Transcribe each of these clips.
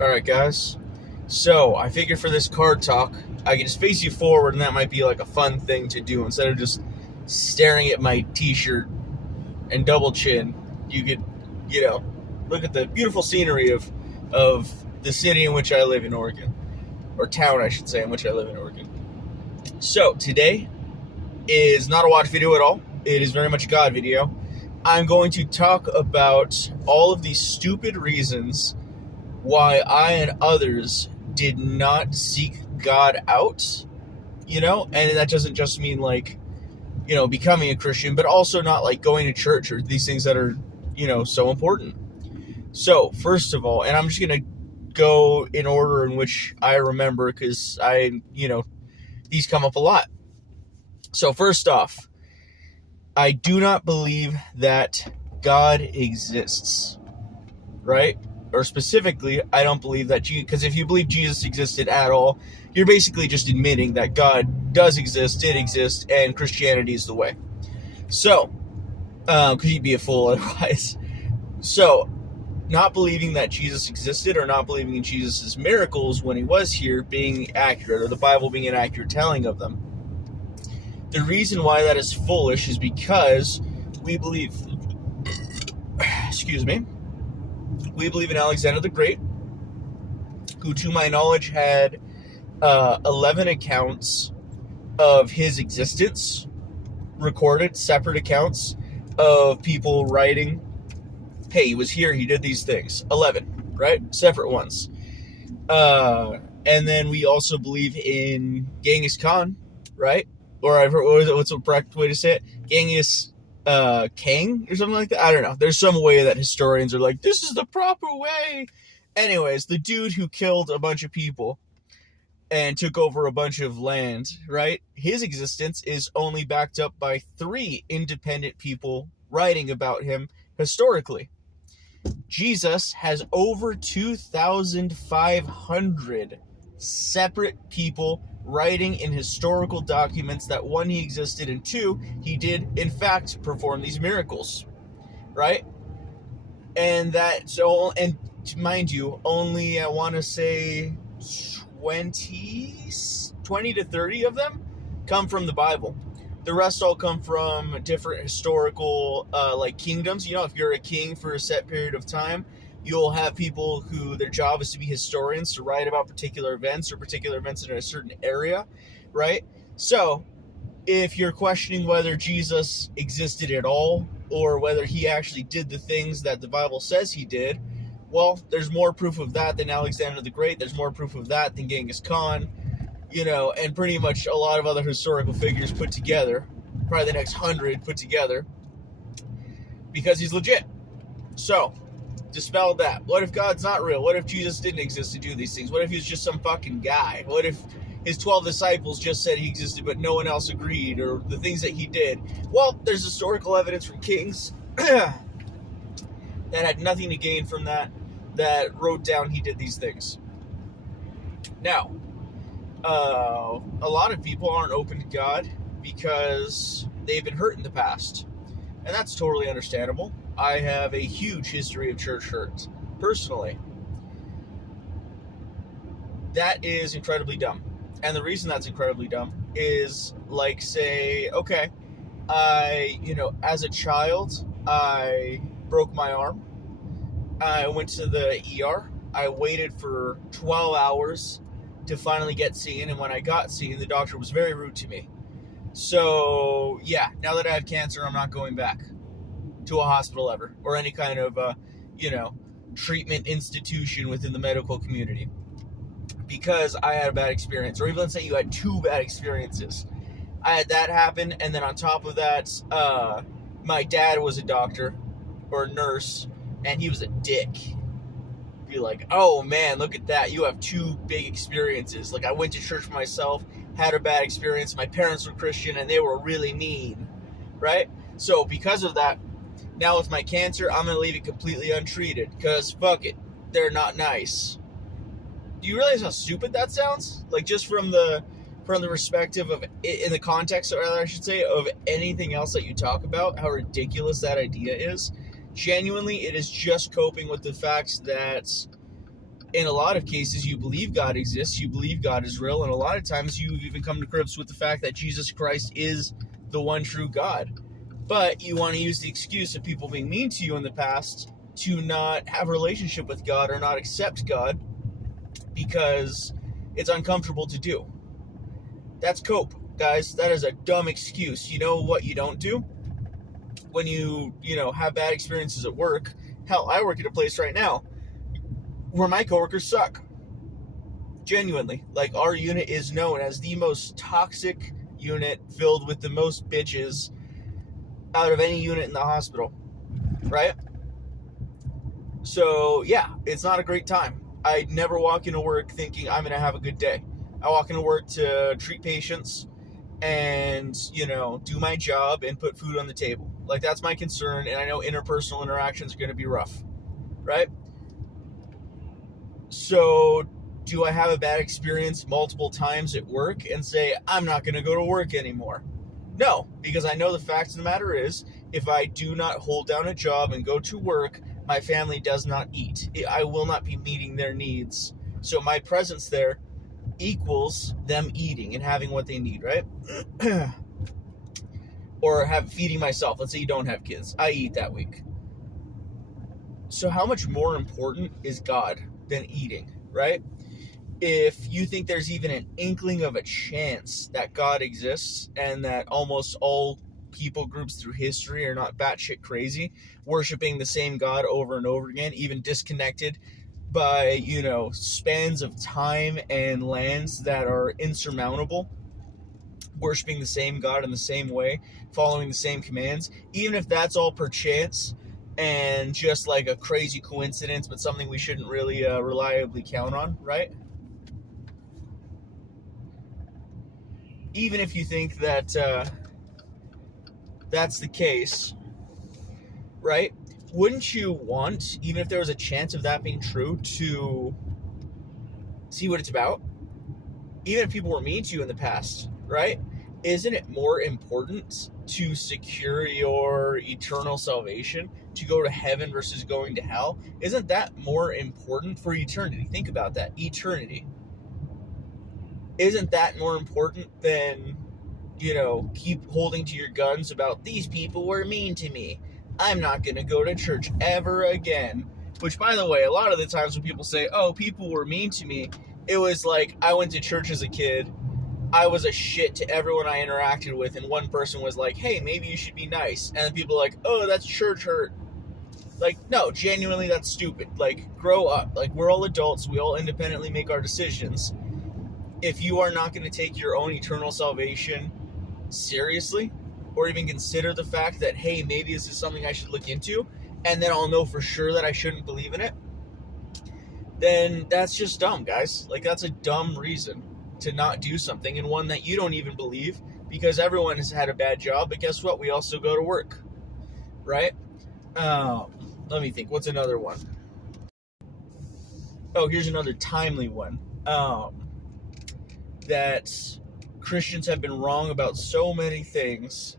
Alright, guys. So, I figured for this card talk, I can just face you forward, and that might be like a fun thing to do. Instead of just staring at my t-shirt and double chin, you could, look at the beautiful scenery of the city in which I live in Oregon. Or town, I should say, in which I live in Oregon. So, today is not a watch video at all. It is very much a God video. I'm going to talk about all of these stupid reasons why I and others did not seek God out, and that doesn't just mean becoming a Christian, but also not like going to church or these things that are, so important. So, first of all, and I'm just going to go in order in which I remember because these come up a lot. So, first off, I do not believe that God exists, right? Or specifically, I don't believe that because if you believe Jesus existed at all, you're basically just admitting that God does exist, did exist, and Christianity is the way. So, because you'd be a fool otherwise. So, not believing that Jesus existed or not believing in Jesus' miracles when he was here being accurate, or the Bible being an accurate telling of them. The reason why that is foolish is because we believe, we believe in Alexander the Great, who to my knowledge had 11 accounts of his existence, recorded, separate accounts of people writing, hey, he was here, he did these things. 11, right? Separate ones. And then we also believe in Genghis Khan, right? Or what's the correct way to say it? Genghis Kang or something like that? I don't know. There's some way that historians are like, this is the proper way. Anyways, the dude who killed a bunch of people and took over a bunch of land, right? His existence is only backed up by 3 independent people writing about him historically. Jesus has over 2,500 separate people writing in historical documents that 1, he existed, and 2, he did in fact perform these miracles, right? And mind you, only I want to say 20 to 30 of them come from the Bible. The rest all come from different historical kingdoms. If you're a king for a set period of time, you'll have people who their job is to be historians, to write about particular events or particular events in a certain area, right? So, if you're questioning whether Jesus existed at all or whether he actually did the things that the Bible says he did, well, there's more proof of that than Alexander the Great. There's more proof of that than Genghis Khan, and pretty much a lot of other historical figures put together, probably the next 100 put together, because he's legit. So, dispel that. What if God's not real? What if Jesus didn't exist to do these things? What if he was just some fucking guy? What if his 12 disciples just said he existed but no one else agreed, or the things that he did? Well, there's historical evidence from kings that had nothing to gain from that wrote down he did these things. Now, a lot of people aren't open to God because they've been hurt in the past, and that's totally understandable. I have a huge history of church hurt, personally. That is incredibly dumb. And the reason that's incredibly dumb is, as a child, I broke my arm. I went to the ER. I waited for 12 hours to finally get seen, and when I got seen, the doctor was very rude to me. So, yeah, now that I have cancer, I'm not going back to a hospital ever, or any kind of, treatment institution within the medical community, because I had a bad experience. Or even let's say you had 2 bad experiences. I had that happen, and then on top of that, my dad was a doctor, or a nurse, and he was a dick. Be like, oh man, look at that, you have 2 big experiences. Like, I went to church myself, had a bad experience, my parents were Christian, and they were really mean, right? So, because of that, now with my cancer, I'm going to leave it completely untreated, because fuck it, they're not nice. Do you realize how stupid that sounds? Like, just from the perspective of, in the context, or rather I should say, of anything else that you talk about, how ridiculous that idea is. Genuinely, it is just coping with the fact that in a lot of cases, you believe God exists, you believe God is real, and a lot of times you've even come to grips with the fact that Jesus Christ is the one true God. But you want to use the excuse of people being mean to you in the past to not have a relationship with God or not accept God because it's uncomfortable to do. That's cope, guys. That is a dumb excuse. You know what you don't do? When you have bad experiences at work. Hell, I work at a place right now where my coworkers suck. Genuinely. Like, our unit is known as the most toxic unit filled with the most bitches out of any unit in the hospital. Right? So, yeah, it's not a great time. I never walk into work thinking I'm going to have a good day. I walk into work to treat patients and, do my job and put food on the table. Like, that's my concern, and I know interpersonal interactions are going to be rough, right? So, do I have a bad experience multiple times at work and say, I'm not going to go to work anymore? No, because I know the fact of the matter is, if I do not hold down a job and go to work, my family does not eat. I will not be meeting their needs. So my presence there equals them eating and having what they need, right? Or feeding myself. Let's say you don't have kids. I eat that week. So how much more important is God than eating, right? If you think there's even an inkling of a chance that God exists and that almost all people groups through history are not batshit crazy, worshiping the same God over and over again, even disconnected by, spans of time and lands that are insurmountable, worshiping the same God in the same way, following the same commands, even if that's all perchance and just like a crazy coincidence, but something we shouldn't really reliably count on, right? Even if you think that that's the case, right? Wouldn't you want, even if there was a chance of that being true, to see what it's about? Even if people were mean to you in the past, right? Isn't it more important to secure your eternal salvation, to go to heaven versus going to hell? Isn't that more important for eternity? Think about that. Eternity. Isn't that more important than, keep holding to your guns about these people were mean to me? I'm not going to go to church ever again. Which, by the way, a lot of the times when people say, oh, people were mean to me, it was like, I went to church as a kid. I was a shit to everyone I interacted with, and one person was like, hey, maybe you should be nice. And then people are like, oh, that's church hurt. Like, no, genuinely, that's stupid. Like, grow up. Like, we're all adults. We all independently make our decisions. If you are not going to take your own eternal salvation seriously, or even consider the fact that, hey, maybe this is something I should look into, and then I'll know for sure that I shouldn't believe in it, then that's just dumb, guys. Like, that's a dumb reason to not do something, and one that you don't even believe, because everyone has had a bad job, but guess what? We also go to work, right? Let me think. What's another one? Oh, here's another timely one. That Christians have been wrong about so many things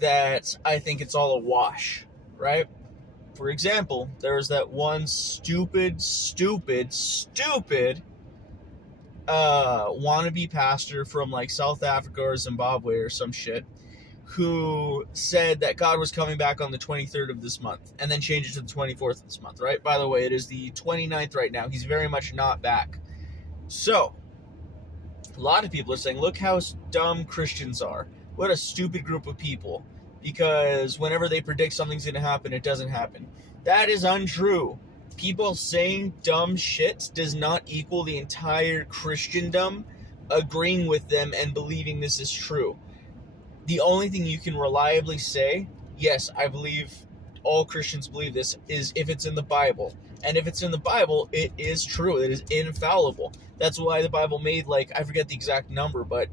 that I think it's all a wash, right? For example, there was that one stupid wannabe pastor from like South Africa or Zimbabwe or some shit who said that God was coming back on the 23rd of this month and then changed it to the 24th of this month, right? By the way, it is the 29th right now. He's very much not back. So, a lot of people are saying, look how dumb Christians are. What a stupid group of people. Because whenever they predict something's going to happen, it doesn't happen. That is untrue. People saying dumb shit does not equal the entire Christendom agreeing with them and believing this is true. The only thing you can reliably say, yes, I believe all Christians believe this, is if it's in the Bible. And if it's in the Bible, it is true. It is infallible. That's why the Bible made, like, I forget the exact number, but,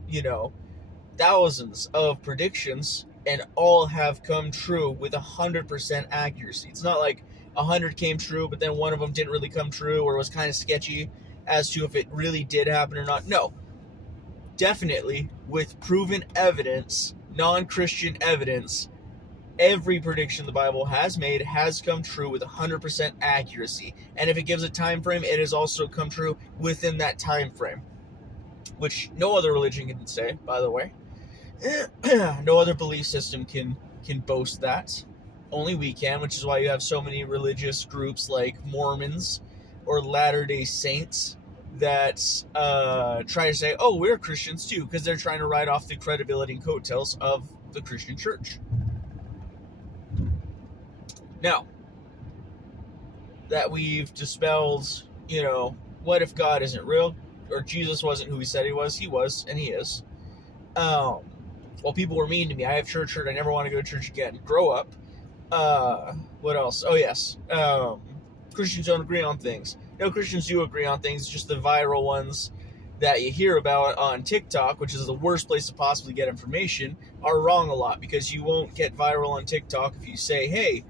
thousands of predictions, and all have come true with 100% accuracy. It's not like 100 came true, but then one of them didn't really come true, or was kind of sketchy as to if it really did happen or not. No. Definitely, with proven evidence, non-Christian evidence, every prediction the Bible has made has come true with 100% accuracy. And if it gives a time frame, it has also come true within that time frame, which no other religion can say, by the way. No other belief system can boast that. Only we can, which is why you have so many religious groups like Mormons or Latter-day Saints that try to say, oh, we're Christians too, because they're trying to ride off the credibility and coattails of the Christian church. Now, that we've dispelled, what if God isn't real, or Jesus wasn't who he said he was, and he is. Well, people were mean to me. I have church hurt. I never want to go to church again. Grow up. What else? Oh, yes. Christians don't agree on things. No, Christians do agree on things. Just the viral ones that you hear about on TikTok, which is the worst place to possibly get information, are wrong a lot, because you won't get viral on TikTok if you say, hey,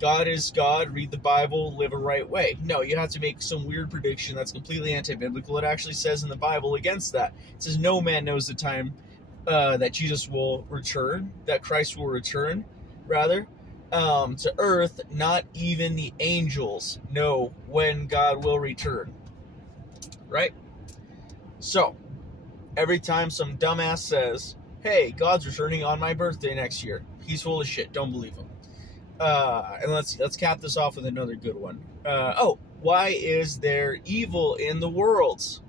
God is God, read the Bible, live a right way. No, you have to make some weird prediction that's completely anti-biblical. It actually says in the Bible against that. It says no man knows the time that Jesus will return, that Christ will return, rather, to earth. Not even the angels know when God will return. Right? So, every time some dumbass says, hey, God's returning on my birthday next year, he's full of shit. Don't believe him. And let's cap this off with another good one. Why is there evil in the world?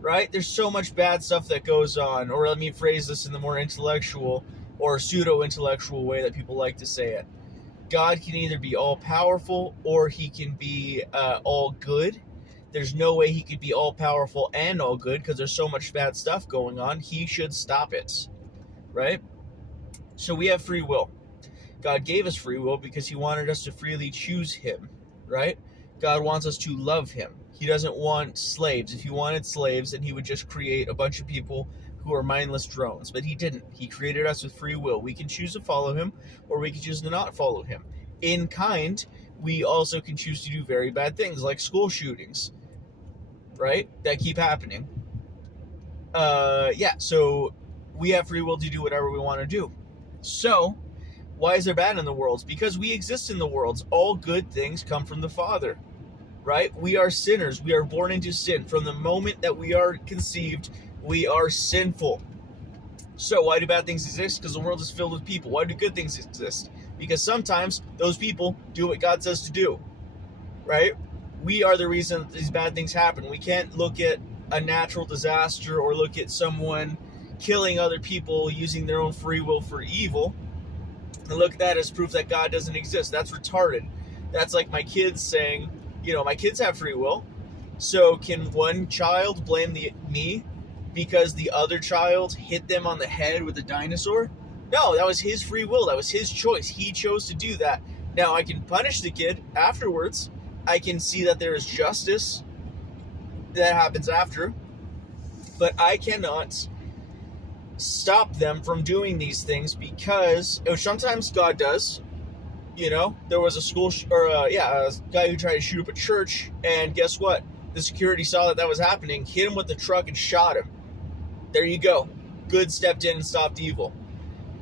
Right? There's so much bad stuff that goes on. Or let me phrase this in the more intellectual or pseudo-intellectual way that people like to say it. God can either be all-powerful or he can be all good. There's no way he could be all-powerful and all good, because there's so much bad stuff going on. He should stop it. Right? So we have free will. God gave us free will because he wanted us to freely choose him, right? God wants us to love him. He doesn't want slaves. If he wanted slaves, then he would just create a bunch of people who are mindless drones. But he didn't. He created us with free will. We can choose to follow him, or we can choose to not follow him. In kind, we also can choose to do very bad things, like school shootings, right? That keep happening. So we have free will to do whatever we want to do. So, why is there bad in the world? Because we exist in the world. All good things come from the Father, right? We are sinners. We are born into sin. From the moment that we are conceived, we are sinful. So why do bad things exist? Because the world is filled with people. Why do good things exist? Because sometimes those people do what God says to do, right? We are the reason that these bad things happen. We can't look at a natural disaster or look at someone killing other people using their own free will for evil and look at that as proof that God doesn't exist. That's retarded. That's like my kids saying, my kids have free will. So can one child blame me because the other child hit them on the head with a dinosaur? No, that was his free will. That was his choice. He chose to do that. Now I can punish the kid afterwards. I can see that there is justice that happens after. But I cannot stop them from doing these things because sometimes God does. There was a guy who tried to shoot up a church, and guess what? The security saw that was happening, hit him with the truck and shot him. There you go. Good stepped in and stopped evil.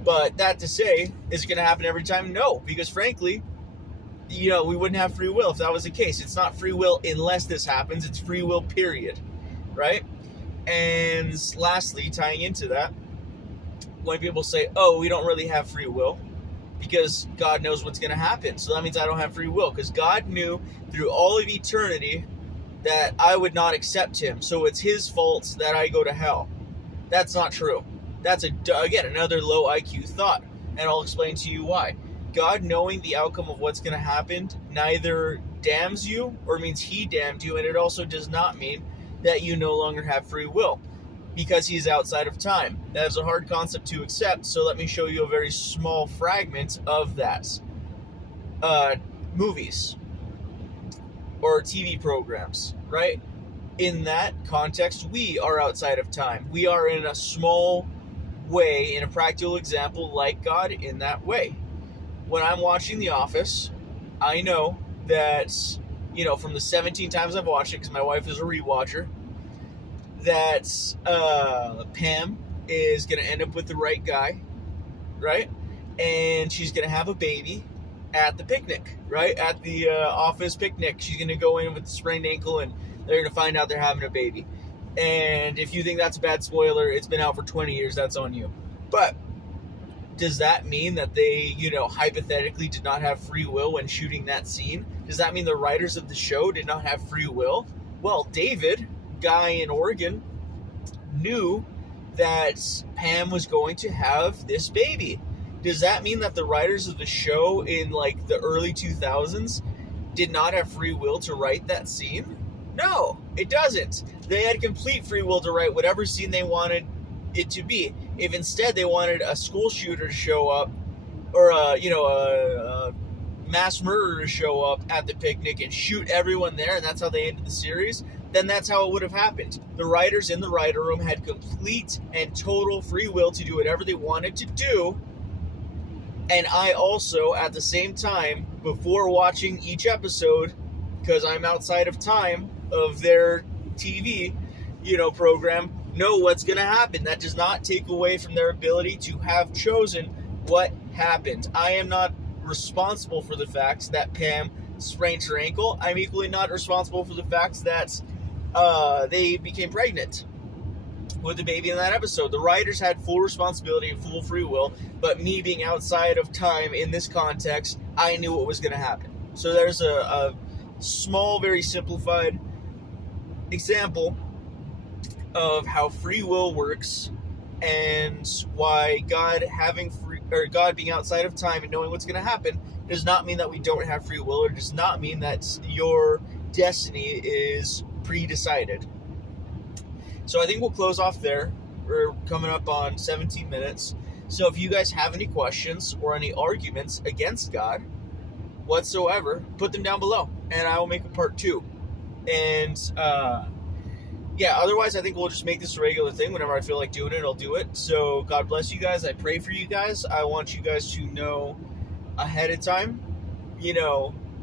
But that to say, is it going to happen every time? No, because frankly, we wouldn't have free will if that was the case. It's not free will unless this happens. It's free will, period. Right? And lastly, tying into that, when people say, oh, we don't really have free will because God knows what's going to happen. So that means I don't have free will, because God knew through all of eternity that I would not accept him. So it's his fault that I go to hell. That's not true. That's, again, another low IQ thought. And I'll explain to you why. God knowing the outcome of what's going to happen neither damns you or means he damned you. And it also does not mean that you no longer have free will, because he's outside of time. That is a hard concept to accept, so let me show you a very small fragment of that. Movies or TV programs, right? In that context, we are outside of time. We are in a small way, in a practical example, like God in that way. When I'm watching The Office, I know that, from the 17 times I've watched it, because my wife is a rewatcher, that Pam is going to end up with the right guy, right? and she's going to have a baby at the picnic, right? At the office picnic. She's going to go in with a sprained ankle, and they're going to find out they're having a baby. And if you think that's a bad spoiler, it's been out for 20 years, that's on you. But does that mean that they, hypothetically did not have free will when shooting that scene? Does that mean the writers of the show did not have free will? Well, David, guy in Oregon, knew that Pam was going to have this baby. Does that mean that the writers of the show in like the early 2000s did not have free will to write that scene? No, it doesn't. They had complete free will to write whatever scene they wanted it to be. If instead they wanted a school shooter to show up, or a mass murderer to show up at the picnic and shoot everyone there, and that's how they ended the series, then that's how it would have happened. The writers in the writer room had complete and total free will to do whatever they wanted to do. And I also, at the same time, before watching each episode, because I'm outside of time of their TV, program, know what's going to happen. That does not take away from their ability to have chosen what happened. I am not responsible for the facts that Pam sprained her ankle. I'm equally not responsible for the facts that they became pregnant with the baby in that episode. The writers had full responsibility and full free will, but me being outside of time in this context, I knew what was going to happen. So there's a small, very simplified example of how free will works and why God being outside of time and knowing what's going to happen does not mean that we don't have free will, or does not mean that your destiny is pre-decided. So I think we'll close off there. We're coming up on 17 minutes. So if you guys have any questions or any arguments against God whatsoever, put them down below, and I will make a part 2. And otherwise I think we'll just make this a regular thing. Whenever I feel like doing it, I'll do it. So God bless you guys. I pray for you guys. I want you guys to know ahead of time,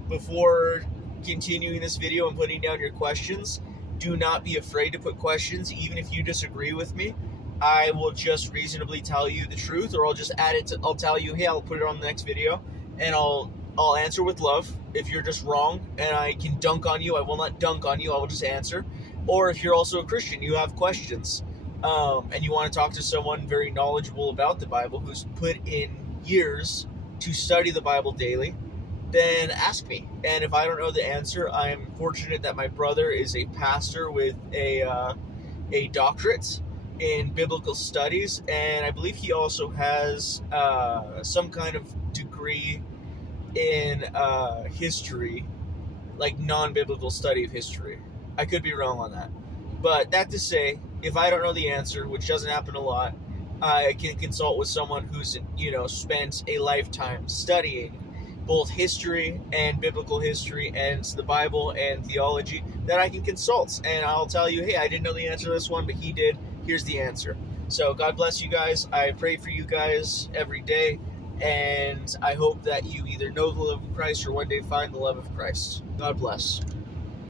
before continuing this video and putting down your questions, do not be afraid to put questions. Even if you disagree with me, I will just reasonably tell you the truth, or I'll just I'll tell you, hey, I'll put it on the next video, and I'll answer with love. If you're just wrong and I can dunk on you, I will not dunk on you. I will just answer. Or if you're also a Christian, you have questions, and you want to talk to someone very knowledgeable about the Bible who's put in years to study the Bible daily, then ask me. And if I don't know the answer, I'm fortunate that my brother is a pastor with a doctorate in biblical studies, and I believe he also has some kind of degree in history, like non-biblical study of history. I could be wrong on that. But that to say, if I don't know the answer, which doesn't happen a lot, I can consult with someone who's, spent a lifetime studying both history and biblical history and the Bible and theology, that I can consult. And I'll tell you, hey, I didn't know the answer to this one, but he did. Here's the answer. So God bless you guys. I pray for you guys every day. And I hope that you either know the love of Christ or one day find the love of Christ. God bless.